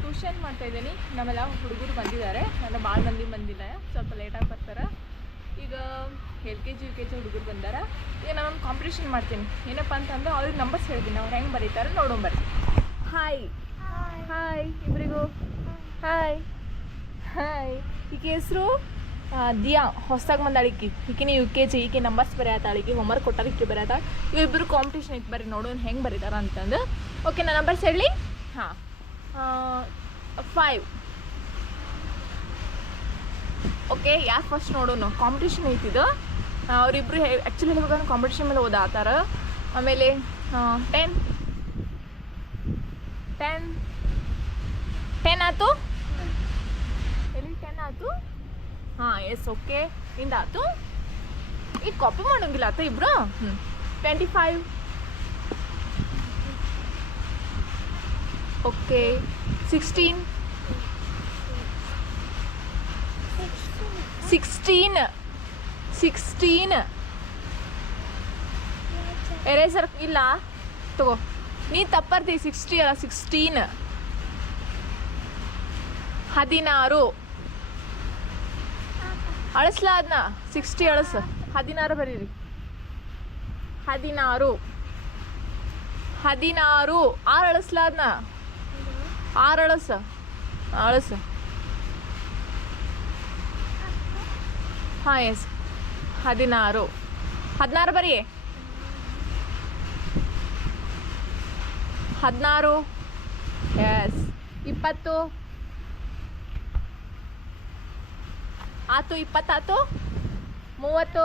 tuition ಮಾಡ್ತಾ ಇದ್ದೀನಿ ನಮ್ಮೆಲ್ಲ ಹುಡುಗರು ಬಂದಿದ್ದಾರೆ ನನ್ನ ಭಾಳ ಮಂದಿ ಬಂದಿಲ್ಲ ಸ್ವಲ್ಪ ಲೇಟಾಗಿ ಬರ್ತಾರೆ ಈಗ L K G U K G ಹುಡುಗರು ಬಂದಾರ ಈಗ ನಾನು ಕಾಂಪಿಟೇಷನ್ ಮಾಡ್ತೀನಿ ಏನಪ್ಪ ಅಂತಂದ್ರೆ ಅವ್ರಿಗೆ ನಂಬರ್ಸ್ ಹೇಳ್ತೀನಿ ಅವ್ರು ಹೆಂಗೆ ಬರೀತಾರೆ ನೋಡೋಂಬರ್ರಿ ಹಾಯ್ ಹಾಯ್ ಇಬ್ಬರಿಗೂ ಹಾಯ್ ಹಾಯ್ ಈಕೆ ಹೆಸರು ದಿಯಾ ಹೊಸದಾಗಿ ಬಂದಾಳಿಕ್ಕಿ ಈಕಿನ ಯು ಕೆ ಜಿ ಈಕೆ ನಂಬರ್ಸ್ ಬರೆಯತ್ತಾಳಿಗೆ ಹೋಮ್ವರ್ಕ್ ಕೊಟ್ಟಾಗ ಈಕೆ ಬರೆಯತ್ತಾಳ ಇಬ್ಬರು ಕಾಂಪಿಟೇಷನ್ ಐತೆ ಬರ್ರಿ ನೋಡೋಣ ಹೆಂಗೆ ಬರೀತಾರ ಅಂತಂದು ಓಕೆ ನಾನು ನಂಬರ್ಸ್ ಹೇಳಿ ಹಾಂ ಫೈವ್ ಓಕೆ ಯಾಕೆ ಫಸ್ಟ್ ನೋಡೋಣ ಕಾಂಪಿಟೇಷನ್ ಐತಿದು uh, ಅವರಿಬ್ರು ಹೇ ಆ್ಯಕ್ಚುಲಿ ಹೇಳ್ಬೇಕಂದ್ರೆ ಕಾಂಪಿಟೇಷನ್ ಮೇಲೆ ಓದಾತಾರ ಆಮೇಲೆ ಟೆನ್ ಟೆನ್ ಟೆನ್ ಆಯ್ತು ಎಲ್ಲಿ ಟೆನ್ ಆಯ್ತು ಹಾಂ ಎಸ್ ಓಕೆ ಇಂದ ಆಯ್ತು ಈಗ ಕಾಪಿ ಮಾಡೋಂಗಿಲ್ಲ ಆತ ಇಬ್ಬರು ಹ್ಞೂ twenty five okay sixteen sixteen sixteen eraser ಇಲ್ಲ ತಗೋ ನೀ ತಪ್ಪರ್ತೀವಿ ಸಿಕ್ಸ್ಟಿ ಅಲ್ಲ ಸಿಕ್ಸ್ಟೀನ್ ಹದಿನಾರು ಅಳಿಸ್ಲ ಅದನ್ನ ಸಿಕ್ಸ್ಟಿ ಅಳಸ ಹದಿನಾರು ಬರೀರಿ ಹದಿನಾರು ಹದಿನಾರು ಆರು ಅಳಿಸ್ಲ ಅದನ್ನ ಆರಳಸ ಅಳಸ ಅಳಸ ಹಾಂ ಎಸ್ ಹದಿನಾರು ಹದಿನಾರು ಬರೀ ಹದಿನಾರು ಎಸ್ ಇಪ್ಪತ್ತು ಆತು ಇಪ್ಪತ್ತಾತು ಮೂವತ್ತು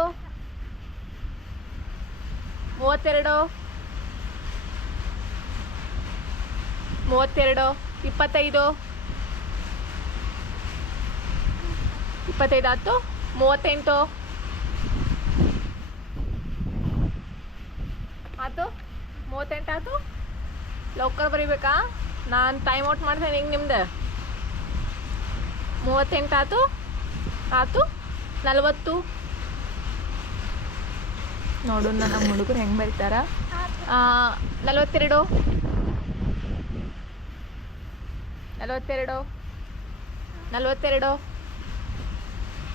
ಮೂವತ್ತೆರಡು ಮೂವತ್ತೆರಡು ಇಪ್ಪತ್ತೈದು ಇಪ್ಪತ್ತೈದು ಹತ್ತು ಮೂವತ್ತೆಂಟು ಆತು ಮೂವತ್ತೆಂಟು ಆತು ಲೋಕರ್ ಬರಿಬೇಕಾ ನಾನು ಟೈಮ್ ಔಟ್ ಮಾಡ್ತೇನೆ ಹಿಂಗೆ ನಿಮ್ದು ಮೂವತ್ತೆಂಟು ಆತು ಆತು ನಲವತ್ತು ನೋಡೋಣ ನಮ್ಮ ಹುಡುಗರು ಹೆಂಗೆ ಬರೀತಾರ ನಲವತ್ತೆರಡು ನಲವತ್ತೆರಡು ನಲವತ್ತೆರಡು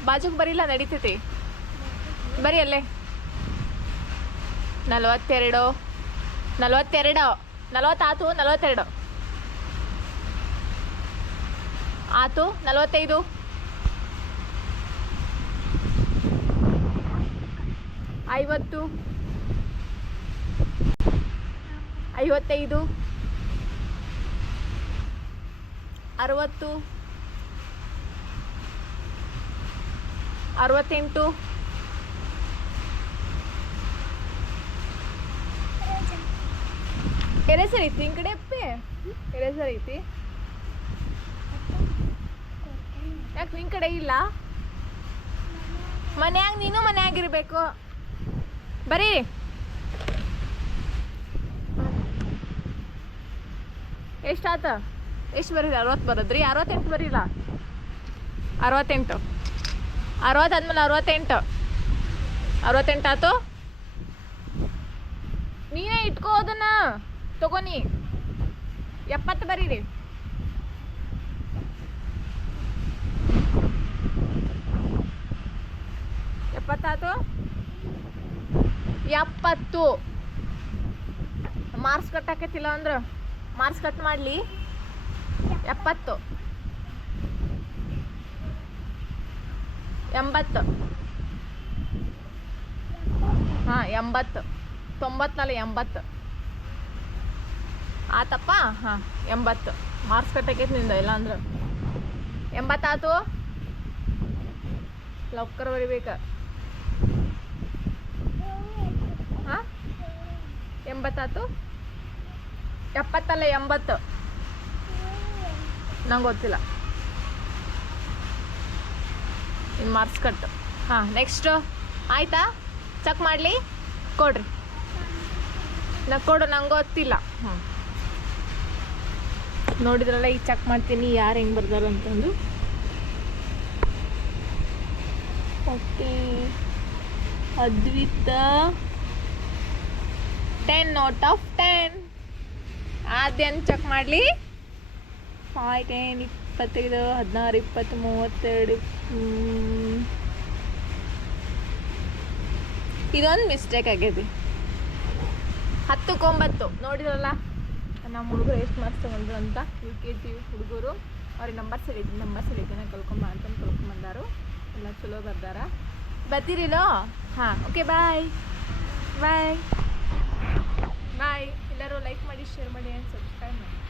ಬಾಜುಗೆ ಬರೀಲ್ಲ ನಡೀತೈತಿ ಬರೀ ಅಲ್ಲೇ ನಲವತ್ತೆರಡು ನಲವತ್ತೆರಡು ನಲವತ್ತಾತು ನಲವತ್ತೆರಡು ಆತು ನಲವತ್ತೈದು ಐವತ್ತು ಐವತ್ತೈದು ಅರವತ್ತು ಅರವತ್ತೆಂಟು ಎರೇಸರ್ ಐತಿ ಹಿಂಗ್ ಕಡೆ ಪೇ ಎರೇಸರ್ ಐತಿ ಯಾಕೆ ನಿನ್ ಕಡೆ ಇಲ್ಲ ಮನ್ಯಾಗ ನೀನು ಮನ್ಯಾಗಿರ್ಬೇಕು ಬರೀ ಎಷ್ಟಾತ ಎಷ್ಟು ಬರೀರಿ ಅರವತ್ತು ಬರೋದ್ರಿ ಅರವತ್ತೆಂಟು ಬರೀಲ್ಲ ಅರವತ್ತೆಂಟು ಅರವತ್ತಾದ್ಮೇಲೆ ಅರವತ್ತೆಂಟು ಅರವತ್ತೆಂಟು ಆತು ನೀನೇ ಇಟ್ಕೋ ಅದನ್ನ ತಗೋನಿ ಎಪ್ಪತ್ತು ಬರೀರಿ ಎಪ್ಪತ್ತಾತು ಎಪ್ಪತ್ತು ಮಾರ್ಕ್ಸ್ ಕಟ್ಟಾಕತಿಲ್ಲ ಅಂದ್ರ ಅಂದ್ರೆ ಮಾರ್ಕ್ಸ್ ಕಟ್ ಮಾಡಲಿ ಎಪ್ಪತ್ತು ಎಂಬತ್ತು ಹಾಂ ಎಂಬತ್ತು ತೊಂಬತ್ತಲ್ಲ ಎಂಬತ್ತು ಆತಪ್ಪ ಹಾಂ ಎಂಬತ್ತು ಮಾರ್ಕ್ಸ್ ಕಟ್ಟಕೈತಿ ನಿಂದು ಅಂದ್ರೆ ಎಂಬತ್ತಾತು ಲೌಕರ್ ಬರಿಬೇಕ ಹಾಂ ಎಂಬತ್ತಾತು ಎಪ್ಪತ್ತಲ್ಲ ಎಂಬತ್ತು ನಂಗೆ ಗೊತ್ತಿಲ್ಲ ಇನ್ನು ಮಾರ್ಕ್ಸ್ ಕಟ್ಟು ಹಾಂ ನೆಕ್ಸ್ಟು ಆಯಿತಾ ಚೆಕ್ ಮಾಡಲಿ ಕೊಡ್ರಿ ನಾ ಕೊಡು ನಂಗೆ ಗೊತ್ತಿಲ್ಲ ಹ್ಞೂ ನೋಡಿದ್ರಲ್ಲ ಈಗ ಚೆಕ್ ಮಾಡ್ತೀನಿ ಯಾರು ಹೆಂಗೆ ಬರ್ದಾರ ಅಂತಂದು okay Advita ten out of ten Adyan check ಮಾಡಲಿ ಏನು ಇಪ್ಪತ್ತೈದು ಹದಿನಾರು ಇಪ್ಪತ್ತು ಮೂವತ್ತೆರಡು ಇದೊಂದು ಮಿಸ್ಟೇಕ್ ಹತ್ತು ಹತ್ತಕ್ಕೊಂಬತ್ತು ನೋಡಿದ್ರಲ್ಲ ನಮ್ಮ ಹುಡುಗರು ಎಷ್ಟು ಮಾರ್ಕ್ಸ್ ತಗೊಂಡ್ರು ಅಂತ ಯು ಕೆ ಜಿ ಹುಡುಗರು ಅವ್ರಿಗೆ ನಂಬರ್ಸ್ ಹೇಳಿದ್ದು ನಂಬರ್ಸ್ ಹೇಳಿದ್ದೇನೆ ಕಲ್ಕೊಂಬ ಅಂತಂದು ಕಲ್ಕೊಂಬಂದಾರು ಎಲ್ಲ ಚಲೋ ಬರ್ದಾರ ಬರ್ತೀರಿಲೋ ಹಾಂ ಓಕೆ ಬಾಯ್ ಬಾಯ್ ಬಾಯ್ ಎಲ್ಲರೂ ಲೈಕ್ ಮಾಡಿ ಶೇರ್ ಮಾಡಿ ಆ್ಯಂಡ್ ಸಬ್ಸ್ಕ್ರೈಬ್ ಮಾಡಿ